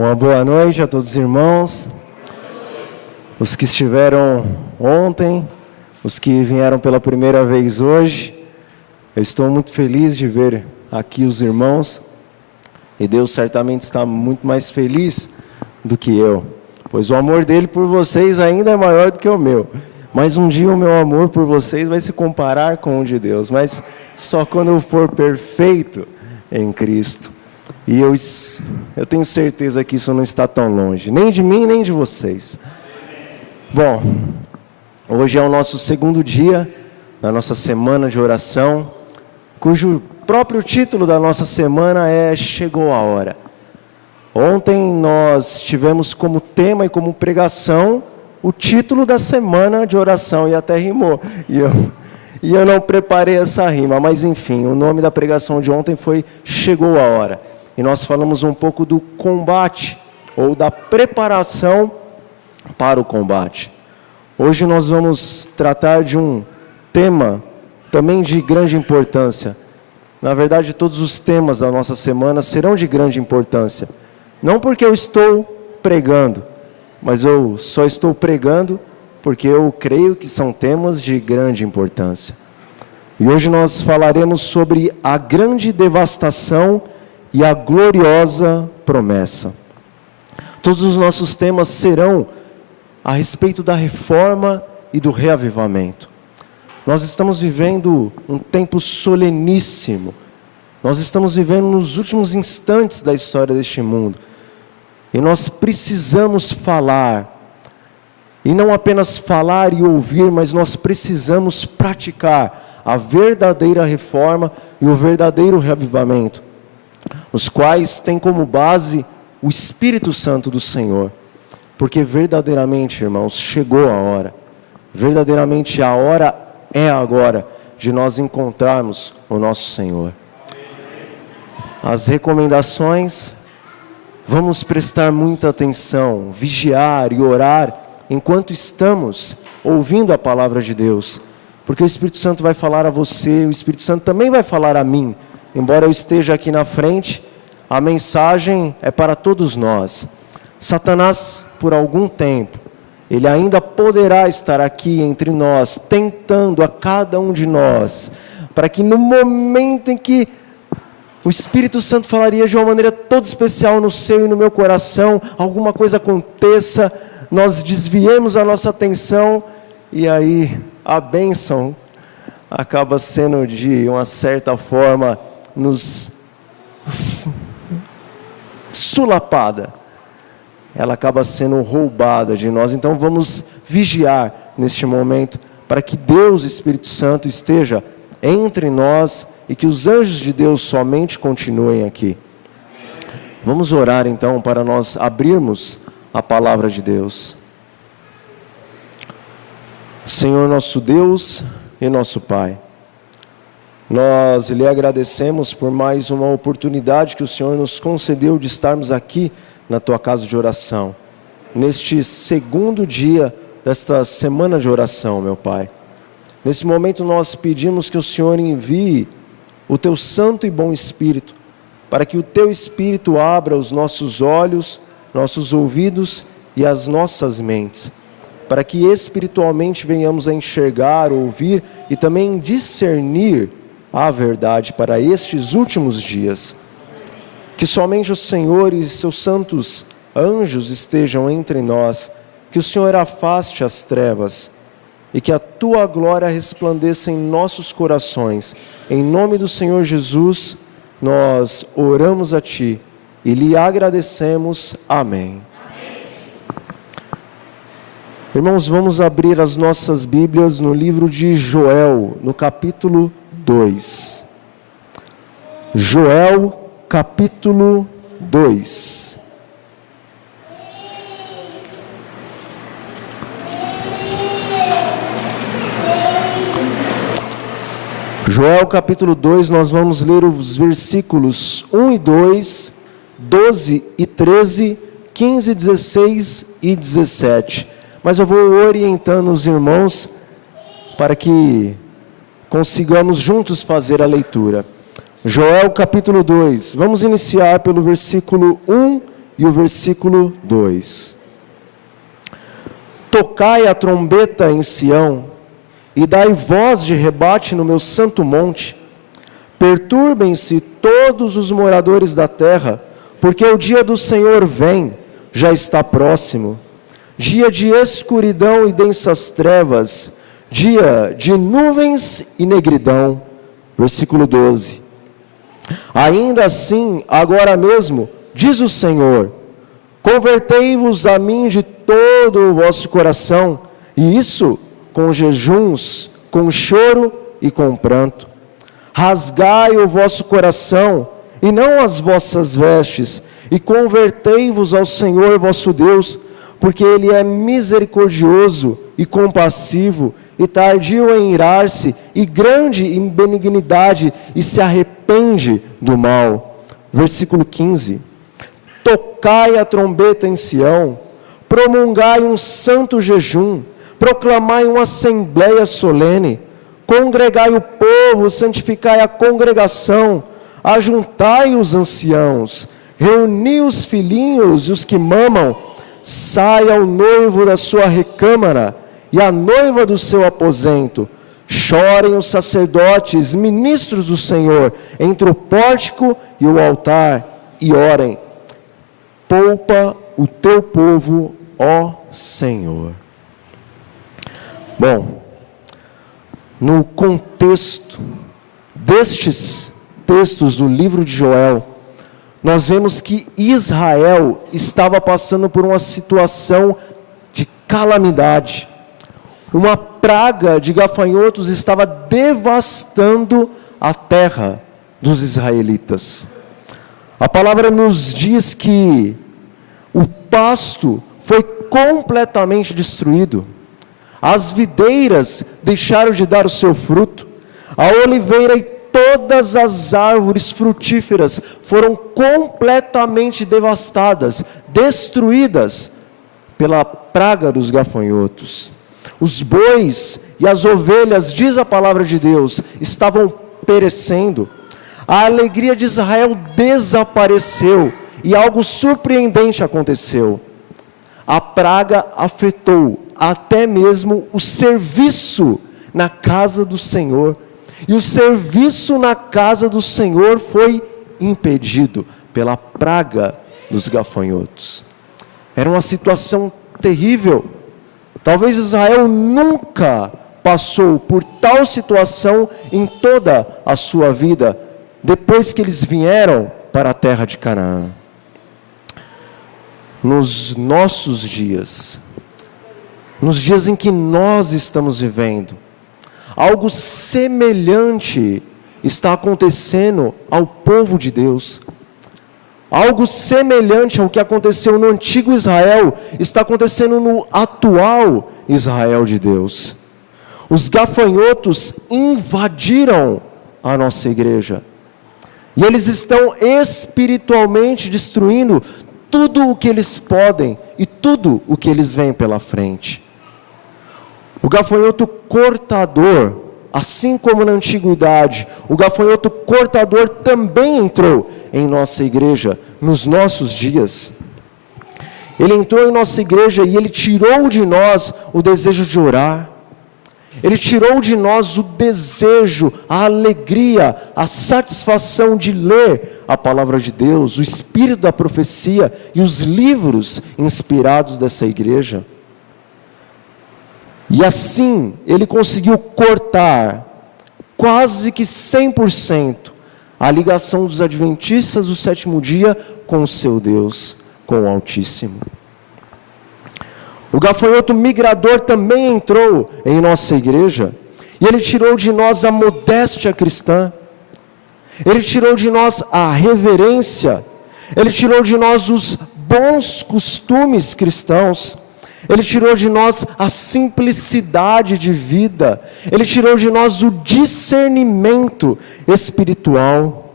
Uma boa noite a todos os irmãos, os que estiveram ontem, os que vieram pela primeira vez hoje. Eu estou muito feliz de ver aqui os irmãos, e Deus certamente está muito mais feliz do que eu, pois o amor dele por vocês ainda é maior do que o meu. Mas um dia o meu amor por vocês vai se comparar com o de Deus, mas só quando eu for perfeito em Cristo. E eu tenho certeza que isso não está tão longe, nem de mim, nem de vocês. Bom, hoje é o nosso segundo dia da nossa semana de oração, cujo próprio título da nossa semana é Chegou a Hora. Ontem nós tivemos como tema e como pregação o título da semana de oração, e até rimou, e eu não preparei essa rima, mas enfim, o nome da pregação de ontem foi Chegou a Hora. E nós falamos um pouco do combate, ou da preparação para o combate. Hoje nós vamos tratar de um tema também de grande importância. Na verdade, todos os temas da nossa semana serão de grande importância. Não porque eu estou pregando, mas eu só estou pregando porque eu creio que são temas de grande importância. E hoje nós falaremos sobre a grande devastação e a gloriosa promessa. Todos os nossos temas serão a respeito da reforma e do reavivamento. Nós estamos vivendo um tempo soleníssimo. Nós estamos vivendo nos últimos instantes da história deste mundo. E nós precisamos falar. E não apenas falar e ouvir, mas nós precisamos praticar a verdadeira reforma e o verdadeiro reavivamento, os quais têm como base o Espírito Santo do Senhor. Porque verdadeiramente, irmãos, chegou a hora. Verdadeiramente a hora é agora de nós encontrarmos o nosso Senhor. As recomendações, vamos prestar muita atenção, vigiar e orar enquanto estamos ouvindo a palavra de Deus. Porque o Espírito Santo vai falar a você, o Espírito Santo também vai falar a mim. Embora eu esteja aqui na frente, a mensagem é para todos nós. Satanás, por algum tempo, ele ainda poderá estar aqui entre nós, tentando a cada um de nós, para que no momento em que o Espírito Santo falaria de uma maneira toda especial no seu e no meu coração, alguma coisa aconteça, nós desviemos a nossa atenção, e aí a bênção acaba sendo de uma certa forma nos sulapada, ela acaba sendo roubada de nós. Então vamos vigiar neste momento, para que Deus, Espírito Santo, esteja entre nós, e que os anjos de Deus somente continuem aqui. Vamos orar então, para nós abrirmos a palavra de Deus. Senhor nosso Deus e nosso Pai, nós lhe agradecemos por mais uma oportunidade que o Senhor nos concedeu de estarmos aqui na tua casa de oração, neste segundo dia desta semana de oração, meu Pai. Nesse momento nós pedimos que o Senhor envie o teu santo e bom Espírito, para que o teu Espírito abra os nossos olhos, nossos ouvidos e as nossas mentes, para que espiritualmente venhamos a enxergar, ouvir e também discernir a verdade para estes últimos dias. Que somente o Senhor e seus santos anjos estejam entre nós, que o Senhor afaste as trevas e que a tua glória resplandeça em nossos corações. Em nome do Senhor Jesus, nós oramos a ti e lhe agradecemos. Amém. Irmãos, vamos abrir as nossas Bíblias no livro de Joel, no capítulo 2. Joel, capítulo 2. Joel, capítulo 2, nós vamos ler os versículos 1 e 2, 12 e 13, 15, 16 e 17. Mas eu vou orientando os irmãos para que consigamos juntos fazer a leitura. Joel capítulo 2, vamos iniciar pelo versículo 1 e o versículo 2. Tocai a trombeta em Sião, e dai voz de rebate no meu santo monte. Perturbem-se todos os moradores da terra, porque o dia do Senhor vem, já está próximo. Dia de escuridão e densas trevas, dia de nuvens e negridão. Versículo 12. Ainda assim, agora mesmo, diz o Senhor, convertei-vos a mim de todo o vosso coração, e isso com jejuns, com choro e com pranto. Rasgai o vosso coração, e não as vossas vestes, e convertei-vos ao Senhor vosso Deus, porque Ele é misericordioso e compassivo, e tardio em irar-se, e grande em benignidade, e se arrepende do mal. Versículo 15. Tocai a trombeta em Sião, promulgai um santo jejum, proclamai uma assembleia solene, congregai o povo, santificai a congregação, ajuntai os anciãos, reuni os filhinhos e os que mamam, saia o noivo da sua recâmara e a noiva do seu aposento. Chorem os sacerdotes, ministros do Senhor, entre o pórtico e o altar, e orem. Poupa o teu povo, ó Senhor. Bom, no contexto destes textos do livro de Joel, nós vemos que Israel estava passando por uma situação de calamidade. Uma praga de gafanhotos estava devastando a terra dos israelitas. A palavra nos diz que o pasto foi completamente destruído. As videiras deixaram de dar o seu fruto. A oliveira e todas as árvores frutíferas foram completamente devastadas, destruídas pela praga dos gafanhotos. Os bois e as ovelhas, diz a palavra de Deus, estavam perecendo. A alegria de Israel desapareceu e algo surpreendente aconteceu. A praga afetou até mesmo o serviço na casa do Senhor. E o serviço na casa do Senhor foi impedido pela praga dos gafanhotos. Era uma situação terrível. Talvez Israel nunca passou por tal situação em toda a sua vida, depois que eles vieram para a terra de Canaã. Nos nossos dias, nos dias em que nós estamos vivendo, algo semelhante está acontecendo ao povo de Deus. Algo semelhante ao que aconteceu no antigo Israel, está acontecendo no atual Israel de Deus. Os gafanhotos invadiram a nossa igreja. E eles estão espiritualmente destruindo tudo o que eles podem e tudo o que eles veem pela frente. O gafanhoto cortador, assim como na antiguidade, o gafanhoto cortador também entrou em nossa igreja, nos nossos dias. Ele entrou em nossa igreja e ele tirou de nós o desejo de orar. Ele tirou de nós o desejo, a alegria, a satisfação de ler a palavra de Deus, o espírito da profecia e os livros inspirados dessa igreja. E assim, ele conseguiu cortar quase que 100% a ligação dos adventistas do sétimo dia com o seu Deus, com o Altíssimo. O gafanhoto migrador também entrou em nossa igreja, e ele tirou de nós a modéstia cristã, ele tirou de nós a reverência, ele tirou de nós os bons costumes cristãos, ele tirou de nós a simplicidade de vida, ele tirou de nós o discernimento espiritual,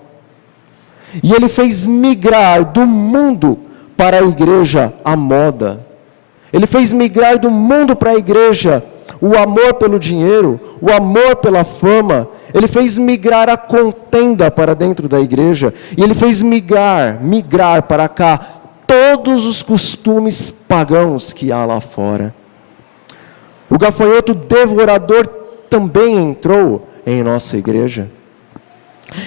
e ele fez migrar do mundo para a igreja a moda. Ele fez migrar do mundo para a igreja o amor pelo dinheiro, o amor pela fama. Ele fez migrar a contenda para dentro da igreja. E ele fez migrar para cá todos os costumes pagãos que há lá fora. O gafanhoto devorador também entrou em nossa igreja.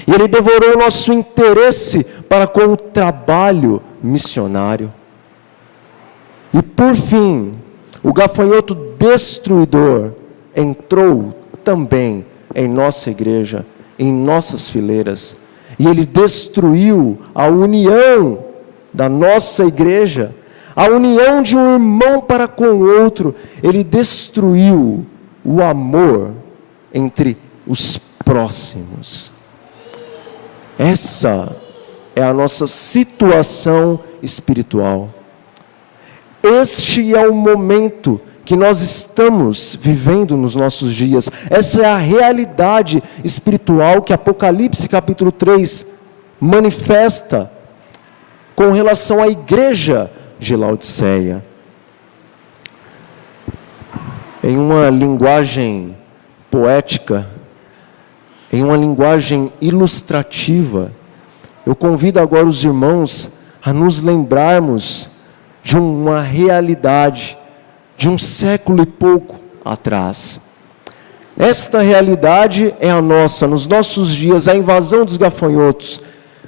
E ele devorou o nosso interesse para com o trabalho missionário. E por fim, o gafanhoto destruidor entrou também em nossa igreja, em nossas fileiras. E ele destruiu a união da nossa igreja, a união de um irmão para com o outro. Ele destruiu o amor entre os próximos. Essa é a nossa situação espiritual. Este é o momento que nós estamos vivendo nos nossos dias. Essa é a realidade espiritual que Apocalipse capítulo 3 manifesta com relação à igreja de Laodiceia. Em uma linguagem poética, em uma linguagem ilustrativa, eu convido agora os irmãos a nos lembrarmos de uma realidade de um século e pouco atrás. Esta realidade é a nossa, nos nossos dias, a invasão dos gafanhotos.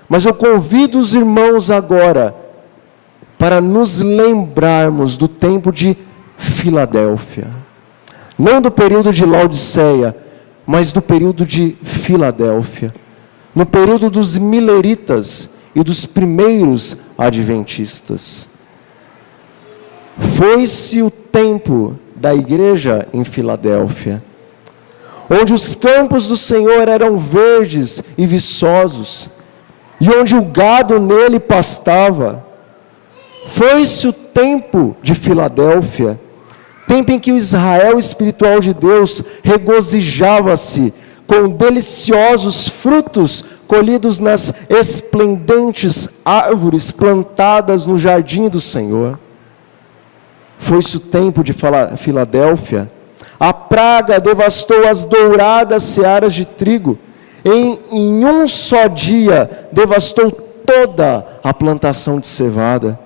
Mas eu convido os irmãos agora para nos lembrarmos do tempo de Filadélfia. Não do período de Laodiceia, mas do período de Filadélfia. No período dos mileritas e dos primeiros adventistas. Foi-se o tempo da igreja em Filadélfia, onde os campos do Senhor eram verdes e viçosos, e onde o gado nele pastava. Foi-se o tempo de Filadélfia, tempo em que o Israel espiritual de Deus regozijava-se com deliciosos frutos colhidos nas esplendentes árvores plantadas no jardim do Senhor. Foi-se o tempo de Filadélfia. A praga devastou as douradas searas de trigo. Em um só dia devastou toda a plantação de cevada.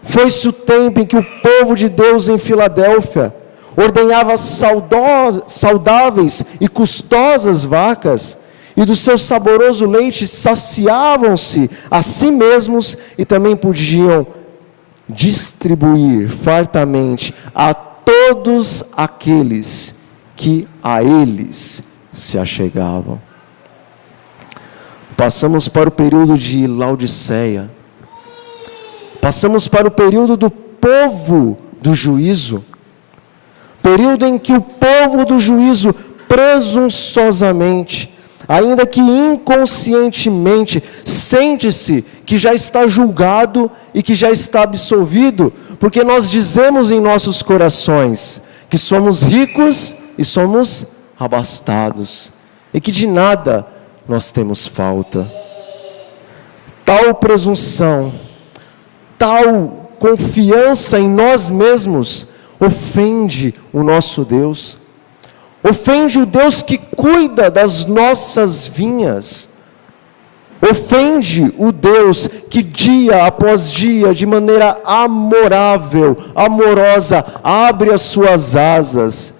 Foi-se o tempo em que o povo de Deus em Filadélfia ordenhava saudáveis e custosas vacas, e do seu saboroso leite saciavam-se a si mesmos e também podiam distribuir fartamente a todos aqueles que a eles se achegavam. Passamos para o período de Laodiceia. Passamos para o período do povo do juízo. Período em que o povo do juízo presunçosamente, ainda que inconscientemente, sente-se que já está julgado e que já está absolvido, porque nós dizemos em nossos corações que somos ricos e somos abastados, e que de nada nós temos falta. Tal presunção, tal confiança em nós mesmos, ofende o nosso Deus. Ofende o Deus que cuida das nossas vinhas. Ofende o Deus que dia após dia, de maneira amorável, amorosa, abre as suas asas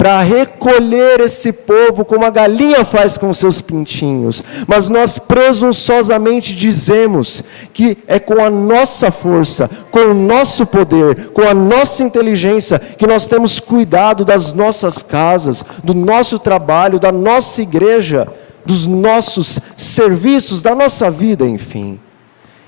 para recolher esse povo como a galinha faz com seus pintinhos. Mas nós presunçosamente dizemos que é com a nossa força, com o nosso poder, com a nossa inteligência, que nós temos cuidado das nossas casas, do nosso trabalho, da nossa igreja, dos nossos serviços, da nossa vida, enfim.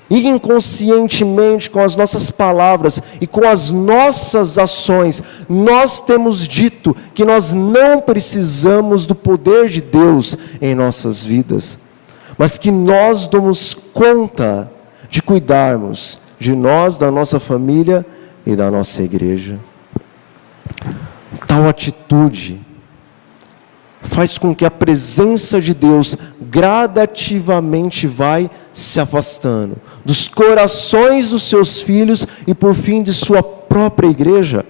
E inconscientemente, com as nossas palavras e com as nossas ações, nós temos dito que nós não precisamos do poder de Deus em nossas vidas, mas que nós damos conta de cuidarmos de nós, da nossa família e da nossa igreja. Tal atitude faz com que a presença de Deus gradativamente vai se afastando dos corações dos seus filhos e por fim de sua própria igreja,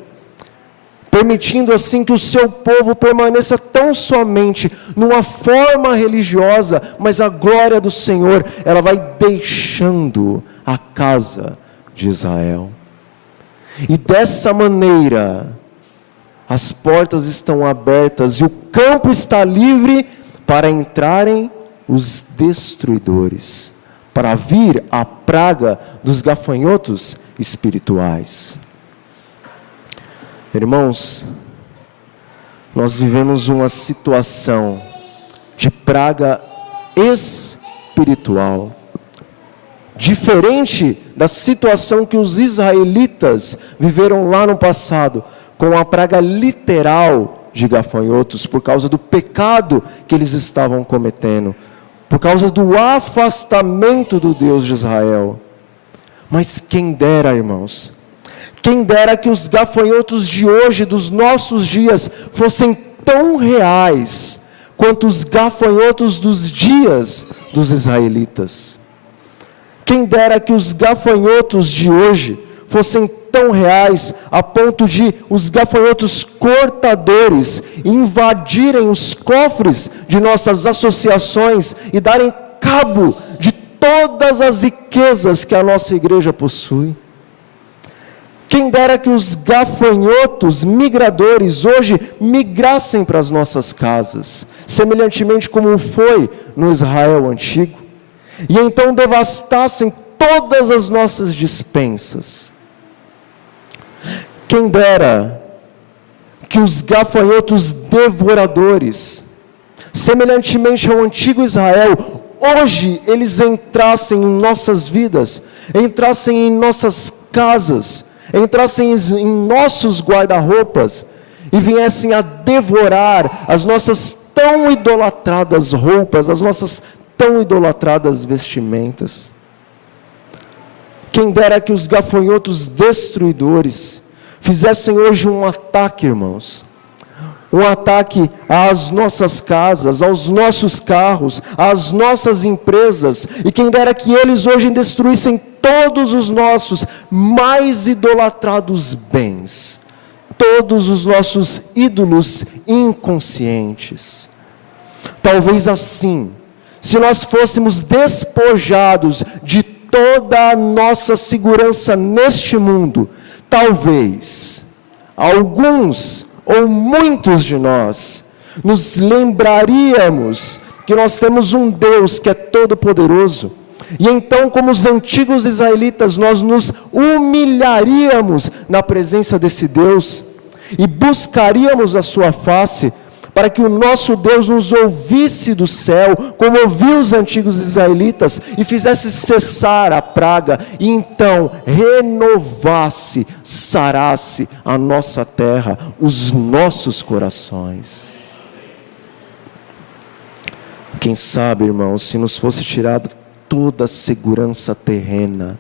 permitindo assim que o seu povo permaneça tão somente numa forma religiosa, mas a glória do Senhor, ela vai deixando a casa de Israel. E dessa maneira, as portas estão abertas e o campo está livre para entrarem os destruidores, para vir a praga dos gafanhotos espirituais. Irmãos, nós vivemos uma situação de praga espiritual, diferente da situação que os israelitas viveram lá no passado, com a praga literal de gafanhotos, por causa do pecado que eles estavam cometendo, por causa do afastamento do Deus de Israel. Mas quem dera, irmãos, quem dera que os gafanhotos de hoje, dos nossos dias, fossem tão reais quanto os gafanhotos dos dias dos israelitas. Quem dera que os gafanhotos de hoje fossem tão reais a ponto de os gafanhotos cortadores invadirem os cofres de nossas associações e darem cabo de todas as riquezas que a nossa igreja possui. Quem dera que os gafanhotos migradores hoje migrassem para as nossas casas, semelhantemente como foi no Israel antigo, e então devastassem todas as nossas despensas. Quem dera que os gafanhotos devoradores, semelhantemente ao antigo Israel, hoje eles entrassem em nossas vidas, entrassem em nossas casas, entrassem em nossos guarda-roupas e viessem a devorar as nossas tão idolatradas roupas, as nossas tão idolatradas vestimentas. Quem dera que os gafanhotos destruidores fizessem hoje um ataque, irmãos, um ataque às nossas casas, aos nossos carros, às nossas empresas, e quem dera que eles hoje destruíssem todos os nossos mais idolatrados bens, todos os nossos ídolos inconscientes. Talvez assim, se nós fôssemos despojados de toda a nossa segurança neste mundo, talvez alguns ou muitos de nós nos lembraríamos que nós temos um Deus que é todo-poderoso, e então, como os antigos israelitas, nós nos humilharíamos na presença desse Deus e buscaríamos a sua face, para que o nosso Deus nos ouvisse do céu, como ouviu os antigos israelitas, e fizesse cessar a praga, e então renovasse, sarasse a nossa terra, os nossos corações. Quem sabe, irmãos, se nos fosse tirada toda a segurança terrena,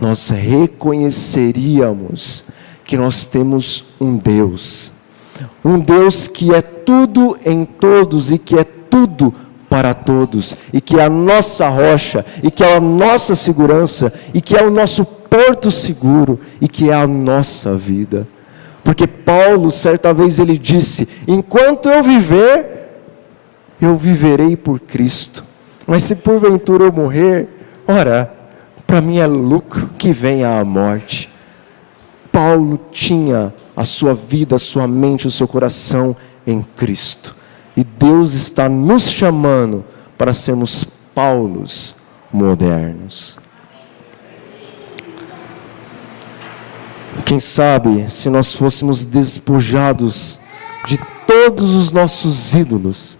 nós reconheceríamos que nós temos um Deus que é tudo em todos e que é tudo para todos, e que é a nossa rocha, e que é a nossa segurança, e que é o nosso porto seguro, e que é a nossa vida. Porque Paulo, certa vez, ele disse: enquanto eu viver, eu viverei por Cristo, mas se porventura eu morrer, ora, para mim é lucro que venha a morte. Paulo tinha a sua vida, a sua mente, o seu coração em Cristo. E Deus está nos chamando para sermos Paulos modernos. Quem sabe, se nós fôssemos despojados de todos os nossos ídolos,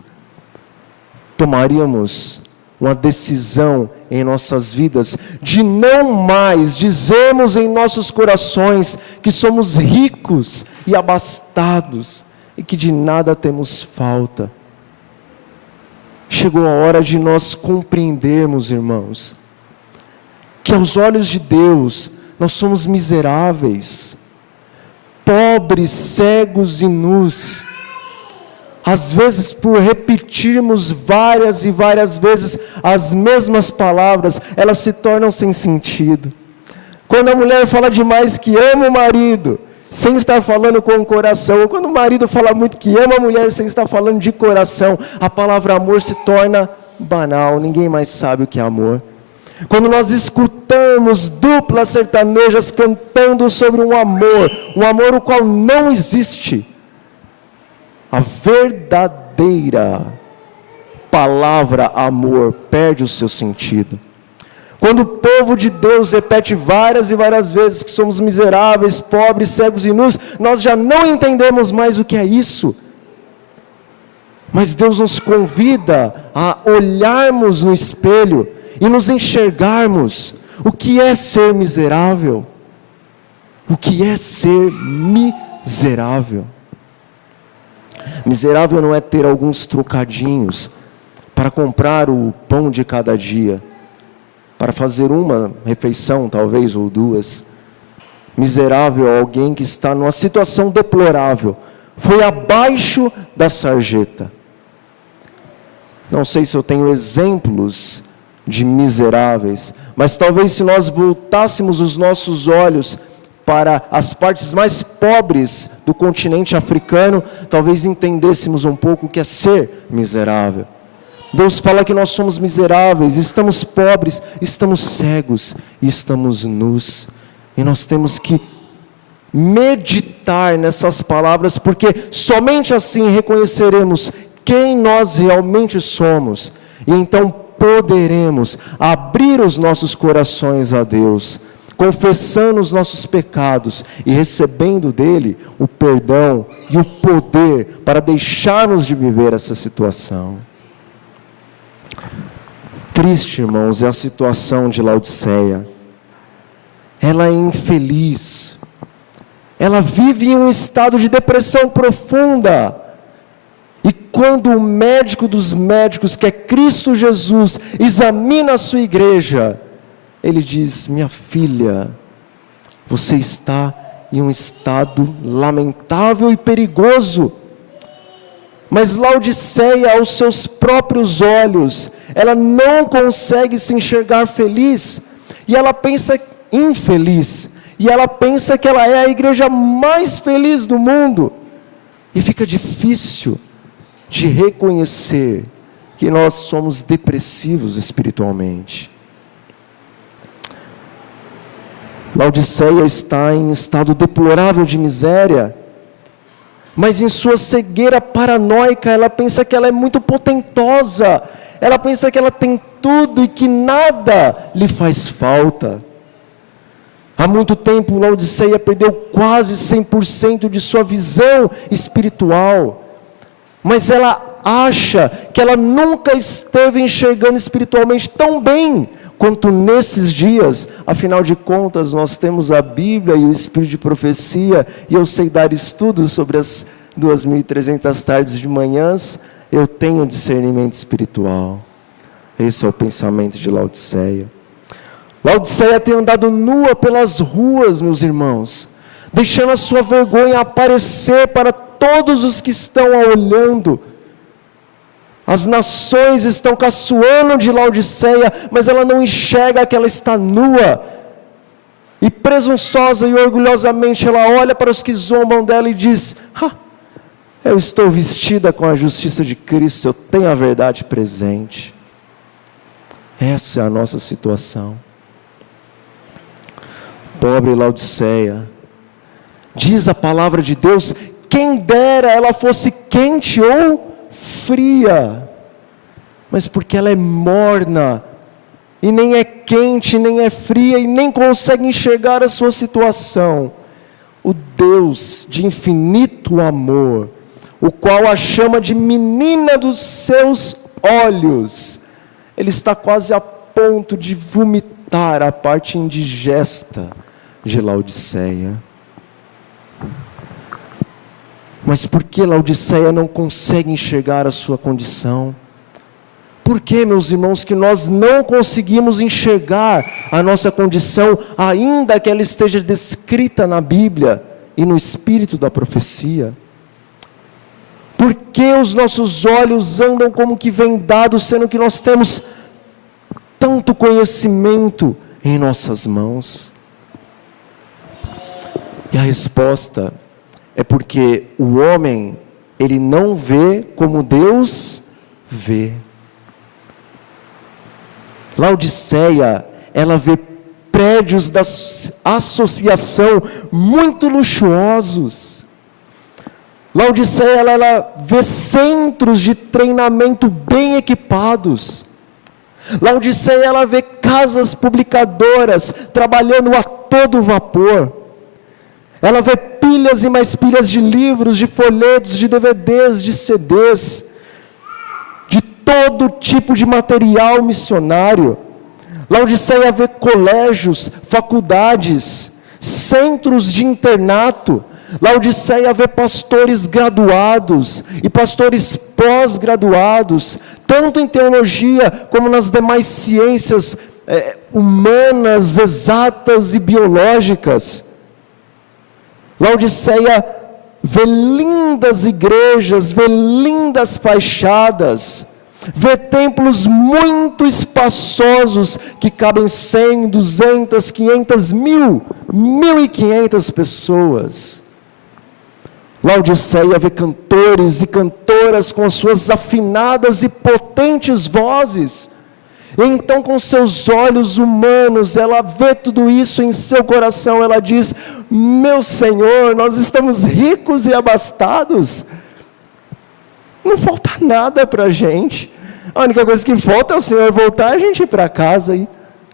tomaríamos uma decisão em nossas vidas de não mais dizermos em nossos corações que somos ricos e abastados e que de nada temos falta. Chegou a hora de nós compreendermos, irmãos, que aos olhos de Deus nós somos miseráveis, pobres, cegos e nus. Às vezes, por repetirmos várias e várias vezes as mesmas palavras, elas se tornam sem sentido. Quando a mulher fala demais que ama o marido, sem estar falando com o coração, ou quando o marido fala muito que ama a mulher, sem estar falando de coração, a palavra amor se torna banal, ninguém mais sabe o que é amor. Quando nós escutamos duplas sertanejas cantando sobre um amor o qual não existe, a verdadeira palavra amor perde o seu sentido. Quando o povo de Deus repete várias e várias vezes que somos miseráveis, pobres, cegos e nus, nós já não entendemos mais o que é isso. Mas Deus nos convida a olharmos no espelho e nos enxergarmos o que é ser miserável. O que é ser miserável? Miserável não é ter alguns trocadinhos para comprar o pão de cada dia, para fazer uma refeição, talvez, ou duas. Miserável é alguém que está numa situação deplorável, foi abaixo da sarjeta. Não sei se eu tenho exemplos de miseráveis, mas talvez se nós voltássemos os nossos olhos para as partes mais pobres do continente africano, talvez entendêssemos um pouco o que é ser miserável. Deus fala que nós somos miseráveis, estamos pobres, estamos cegos e estamos nus. E nós temos que meditar nessas palavras, porque somente assim reconheceremos quem nós realmente somos. E então poderemos abrir os nossos corações a Deus, confessando os nossos pecados e recebendo dele o perdão e o poder para deixarmos de viver essa situação. Triste, irmãos, é a situação de Laodiceia. Ela é infeliz. Ela vive em um estado de depressão profunda. E quando o médico dos médicos, que é Cristo Jesus, examina a sua igreja, ele diz: minha filha, você está em um estado lamentável e perigoso. Mas Laodiceia, aos seus próprios olhos, ela não consegue se enxergar feliz, e ela pensa infeliz, e ela pensa que ela é a igreja mais feliz do mundo, e fica difícil de reconhecer que nós somos depressivos espiritualmente. Laodiceia está em estado deplorável de miséria, mas em sua cegueira paranoica, ela pensa que ela é muito potentosa, ela pensa que ela tem tudo e que nada lhe faz falta. Há muito tempo, Laodiceia perdeu quase 100% de sua visão espiritual, mas ela acha que ela nunca esteve enxergando espiritualmente tão bem quanto nesses dias. Afinal de contas, nós temos a Bíblia e o Espírito de profecia, e eu sei dar estudos sobre as 2.300 tardes de manhãs, eu tenho discernimento espiritual. Esse é o pensamento de Laodiceia. Laodiceia tem andado nua pelas ruas, meus irmãos, deixando a sua vergonha aparecer para todos os que estão a olhando. As nações estão caçoando de Laodiceia, mas ela não enxerga que ela está nua. E presunçosa e orgulhosamente ela olha para os que zombam dela e diz: eu estou vestida com a justiça de Cristo, eu tenho a verdade presente. Essa é a nossa situação. Pobre Laodiceia, diz a palavra de Deus, quem dera ela fosse quente ou fria, mas porque ela é morna, e nem é quente, nem é fria, e nem consegue enxergar a sua situação, o Deus de infinito amor, o qual a chama de menina dos seus olhos, ele está quase a ponto de vomitar a parte indigesta de Laodiceia. Mas por que Laodiceia não consegue enxergar a sua condição? Por que, meus irmãos, que nós não conseguimos enxergar a nossa condição, ainda que ela esteja descrita na Bíblia e no espírito da profecia? Por que os nossos olhos andam como que vendados, sendo que nós temos tanto conhecimento em nossas mãos? E a resposta é porque o homem, ele não vê como Deus vê. Laodiceia ela vê prédios da associação muito luxuosos. Laodiceia, ela vê centros de treinamento bem equipados. Laodiceia, ela vê casas publicadoras trabalhando a todo vapor. Ela vê pilhas e mais pilhas de livros, de folhetos, de DVDs, de CDs, de todo tipo de material missionário. Laodiceia vê colégios, faculdades, centros de internato. Laodiceia vê pastores graduados e pastores pós-graduados, tanto em teologia como nas demais ciências humanas, exatas e biológicas. Laodiceia vê lindas igrejas, vê lindas fachadas, vê templos muito espaçosos que cabem 100, 200, 500, 1.000, 1.500 pessoas. Laodiceia vê cantores e cantoras com as suas afinadas e potentes vozes. E então, com seus olhos humanos, ela vê tudo isso em seu coração. Ela diz: meu Senhor, nós estamos ricos e abastados. Não falta nada para a gente. A única coisa que falta é o Senhor voltar, a gente ir para casa e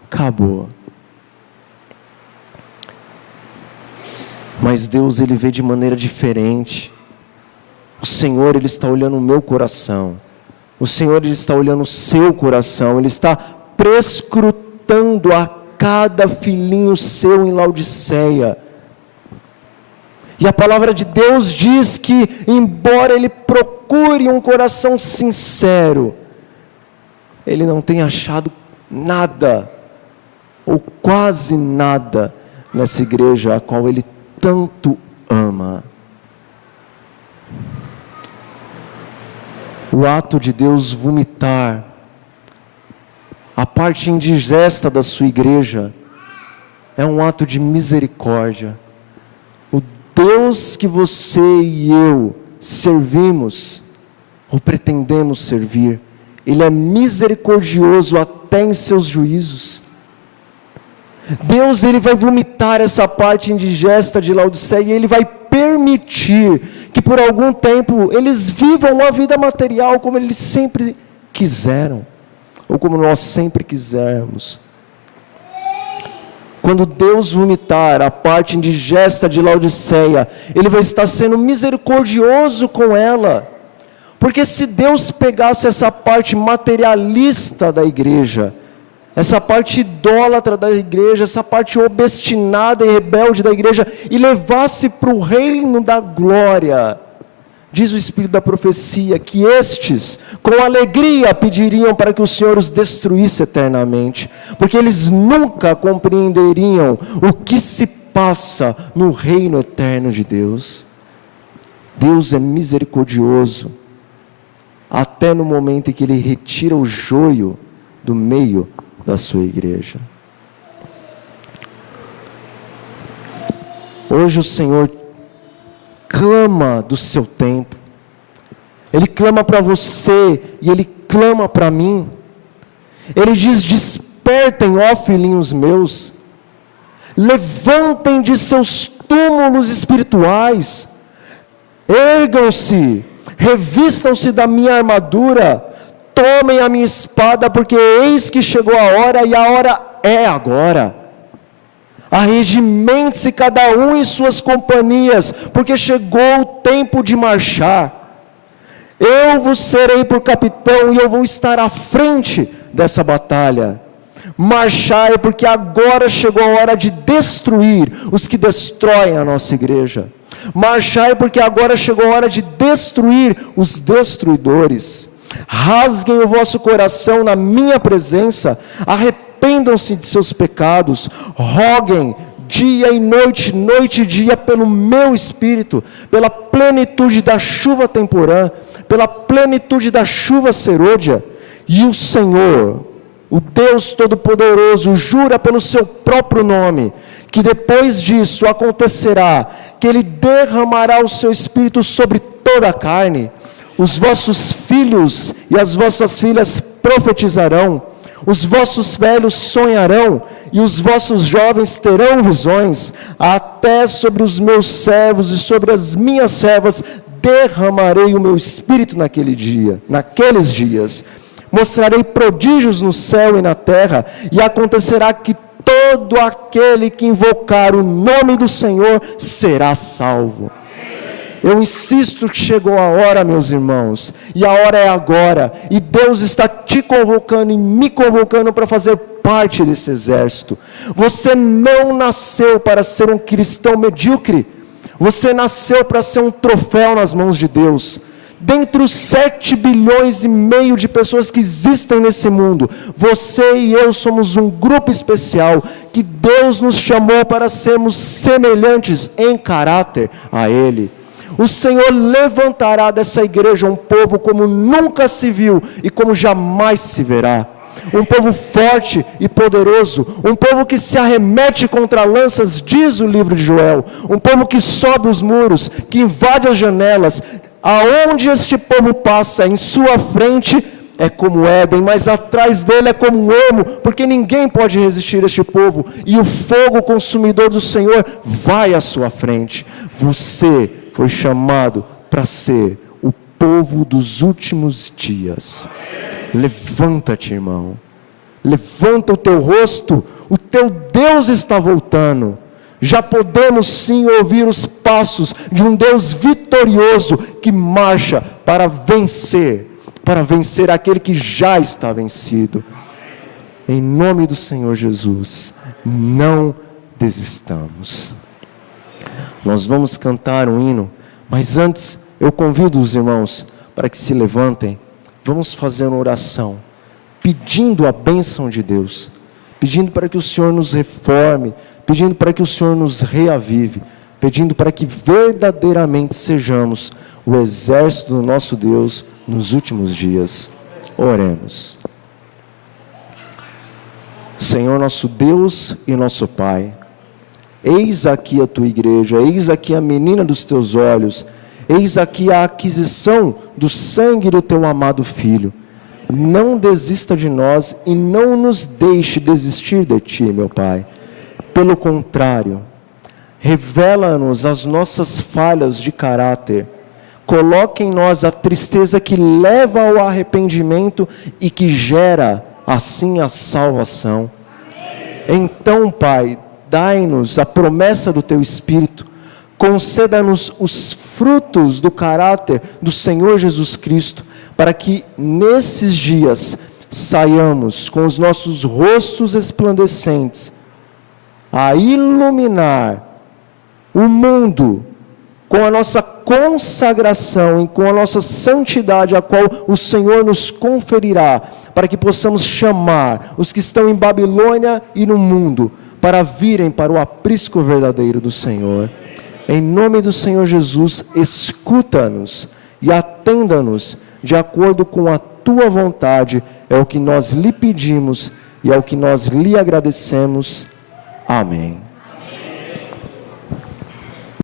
acabou. Mas Deus, Ele vê de maneira diferente. O Senhor, Ele está olhando o meu coração. O Senhor, Ele está olhando o seu coração. Ele está prescrutando a cada filhinho seu em Laodiceia. E a palavra de Deus diz que, embora ele procure um coração sincero, ele não tem achado nada, ou quase nada, nessa igreja a qual ele tanto ama. O ato de Deus vomitar a parte indigesta da sua igreja é um ato de misericórdia. O Deus que você e eu servimos, ou pretendemos servir, Ele é misericordioso até em seus juízos. Deus, Ele vai vomitar essa parte indigesta de Laodiceia e Ele vai permitir que por algum tempo eles vivam uma vida material como eles sempre quiseram, ou como nós sempre quisermos. Quando Deus vomitar a parte indigesta de Laodiceia, Ele vai estar sendo misericordioso com ela. Porque se Deus pegasse essa parte materialista da igreja, essa parte idólatra da igreja, essa parte obstinada e rebelde da igreja, e levasse para o reino da glória, diz o Espírito da profecia, que estes, com alegria, pediriam para que o Senhor os destruísse eternamente, porque eles nunca compreenderiam o que se passa no reino eterno de Deus. Deus é misericordioso, até no momento em que Ele retira o joio do meio da sua igreja. Hoje o Senhor clama do seu tempo, Ele clama para você e Ele clama para mim. Ele diz: despertem, ó filhinhos meus, levantem de seus túmulos espirituais, ergam-se, revistam-se da minha armadura, tomem a minha espada, porque eis que chegou a hora, e a hora é agora. Arregimente-se cada um em suas companhias, porque chegou o tempo de marchar. Eu vos serei por capitão, e eu vou estar à frente dessa batalha. Marchai, porque agora chegou a hora de destruir os que destroem a nossa igreja. Marchai, porque agora chegou a hora de destruir os destruidores. Rasguem o vosso coração na minha presença, arrependam-se de seus pecados, roguem dia e noite, noite e dia, pelo meu Espírito, pela plenitude da chuva temporã, pela plenitude da chuva serôdia. E o Senhor, o Deus Todo-Poderoso, jura pelo seu próprio nome, que depois disso acontecerá, que Ele derramará o seu Espírito sobre toda a carne. Os vossos filhos e as vossas filhas profetizarão, os vossos velhos sonharão, e os vossos jovens terão visões, até sobre os meus servos e sobre as minhas servas derramarei o meu espírito naqueles dias. Mostrarei prodígios no céu e na terra, e acontecerá que todo aquele que invocar o nome do Senhor será salvo. Eu insisto que chegou a hora, meus irmãos, e a hora é agora, e Deus está te convocando e me convocando para fazer parte desse exército. Você não nasceu para ser um cristão medíocre, você nasceu para ser um troféu nas mãos de Deus. Dentre os 7,5 bilhões de pessoas que existem nesse mundo, você e eu somos um grupo especial, que Deus nos chamou para sermos semelhantes em caráter a Ele. O Senhor levantará dessa igreja um povo como nunca se viu e como jamais se verá. Um povo forte e poderoso, um povo que se arremete contra lanças, diz o livro de Joel, um povo que sobe os muros, que invade as janelas. Aonde este povo passa, em sua frente é como Éden, mas atrás dele é como um ermo, porque ninguém pode resistir a este povo, e o fogo consumidor do Senhor vai à sua frente. Você foi chamado para ser o povo dos últimos dias. Levanta-te, irmão, levanta o teu rosto, o teu Deus está voltando. Já podemos sim ouvir os passos de um Deus vitorioso, que marcha para vencer aquele que já está vencido. Em nome do Senhor Jesus, não desistamos. Nós vamos cantar um hino, mas antes eu convido os irmãos para que se levantem. Vamos fazer uma oração, pedindo a bênção de Deus, pedindo para que o Senhor nos reforme, pedindo para que o Senhor nos reavive, pedindo para que verdadeiramente sejamos o exército do nosso Deus nos últimos dias. Oremos. Senhor nosso Deus e nosso Pai, eis aqui a tua igreja, eis aqui a menina dos teus olhos, eis aqui a aquisição do sangue do teu amado Filho. Não desista de nós e não nos deixe desistir de ti, meu Pai. Pelo contrário, revela-nos as nossas falhas de caráter, coloca em nós a tristeza que leva ao arrependimento e que gera assim a salvação. Então, Pai, dai-nos a promessa do teu Espírito, conceda-nos os frutos do caráter do Senhor Jesus Cristo, para que nesses dias saiamos com os nossos rostos resplandecentes, a iluminar o mundo com a nossa consagração e com a nossa santidade, a qual o Senhor nos conferirá, para que possamos chamar os que estão em Babilônia e no mundo, para virem para o aprisco verdadeiro do Senhor. Em nome do Senhor Jesus, escuta-nos e atenda-nos de acordo com a tua vontade, é o que nós lhe pedimos e é o que nós lhe agradecemos. Amém.